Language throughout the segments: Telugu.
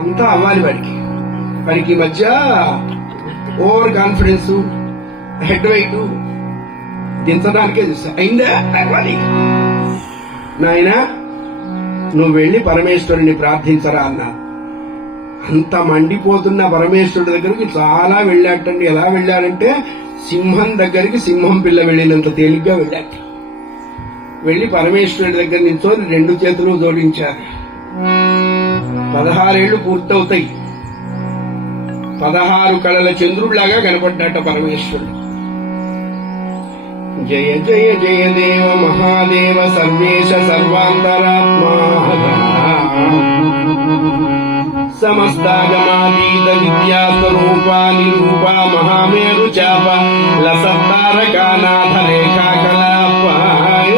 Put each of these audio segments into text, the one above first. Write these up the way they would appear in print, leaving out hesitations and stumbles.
అంతా అవ్వాలి వాడికి మధ్య ఓవర్ కాన్ఫిడెన్స్, హెడ్ వెయిట్ దించడానికే చూస్తా. అయిందా అవ్వాలి. నాయన నువ్వు వెళ్లి పరమేశ్వరుని ప్రార్థించరా అన్నా. అంత మండిపోతున్న పరమేశ్వరుడి దగ్గరికి చాలా వెళ్ళాటండి. ఎలా వెళ్ళారంటే సింహం దగ్గరికి సింహం పిల్ల వెళ్ళినంత తేలిగ్గా వెళ్ళాట. వెళ్లి పరమేశ్వరుడి దగ్గర నుంచో 2 చేతులు జోడించారు. 16 ఏళ్లు పూర్తవుతాయి. 16 కళల చంద్రుడిలాగా కనపడ్డాట పరమేశ్వరుడు. జయ జయ జయ దేవ మహాదేవ సర్వేశ సర్వాంతరాత్మా సమస్తాగమాతీత విద్యాస్వరూపా నిరూపా మహామేరు చాప లసత్తారకానాథ రేఖా కళాపాయ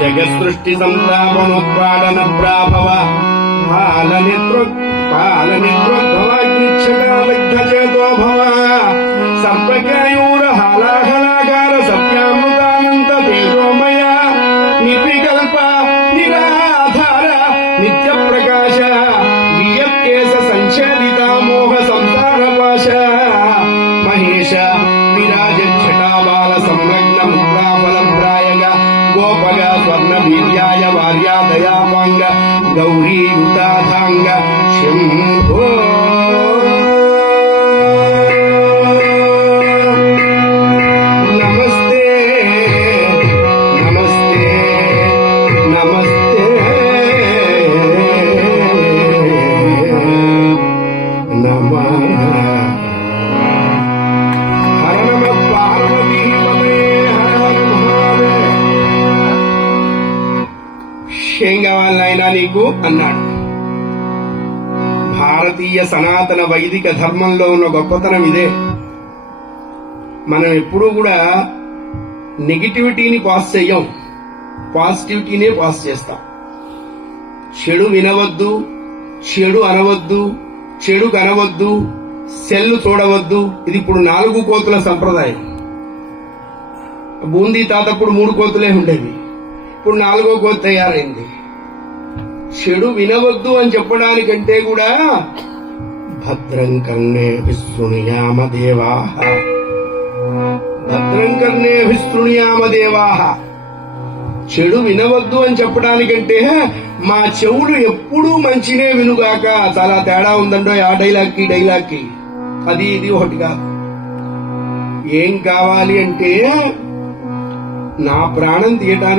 జగత్సృష్టి సంతాపనోత్పాదన ప్రాభవ పాలనిత్రోద్భవాగ్నిక్షకాలగ్ధచేతో భవ సర్వజ్ఞయూర హాలాహలాకార సత్యామృతానంత తేజోమయ నిర్వికల్ప నిరాధార నిత్య ప్రకాశ వియత్కేశ సంచలిత మోహ సంసార పాశ మహేశ విరాజ ఛటాబాల సంలగ్న ముక్తాఫల ప్రాయగ గోపగ స్వర్ణ వీర్యాయ వార్యా దయాపాంగ గౌరీ యుతాథాంగ శంభో నమస్తే నమస్తే నమస్తే నమః హర నమ పార్వతీ పదే హర మహాదేవ. ఏం కావాలైనా నీకు అన్నాడు. భారతీయ సనాతన వైదిక ధర్మంలో ఉన్న గొప్పతనం ఇదే. మనం ఎప్పుడూ కూడా నెగిటివిటీని పాస్ చెయ్యం, పాజిటివిటీనే పాస్ చేస్తాం. చెడు వినవద్దు, చెడు అనవద్దు, చెడు కనవద్దు, సెల్లు చూడవద్దు. ఇది ఇప్పుడు 4 కోతుల సంప్రదాయం. బూందీ తాతప్పుడు 3 కోతులే ఉండేవి, ఇప్పుడు 4వ కోతి తయారైంది. చెడు వినవద్దు అని చెప్పడానికంటే కూడా భద్రం కర్ణే విశృణుయామ దేవాః, భద్రం కర్ణే విశృణుయామ దేవాః. చెడు వినవద్దు అని చెప్పడానికంటే మా చెవులు ఎప్పుడూ మంచినే వినుగాక. చాలా తేడా ఉందండో ఆ డైలాగ్కి. అది ఇది ఒకటి కాదు. ఏం కావాలి అంటే నా ప్రాణం తీయటానికి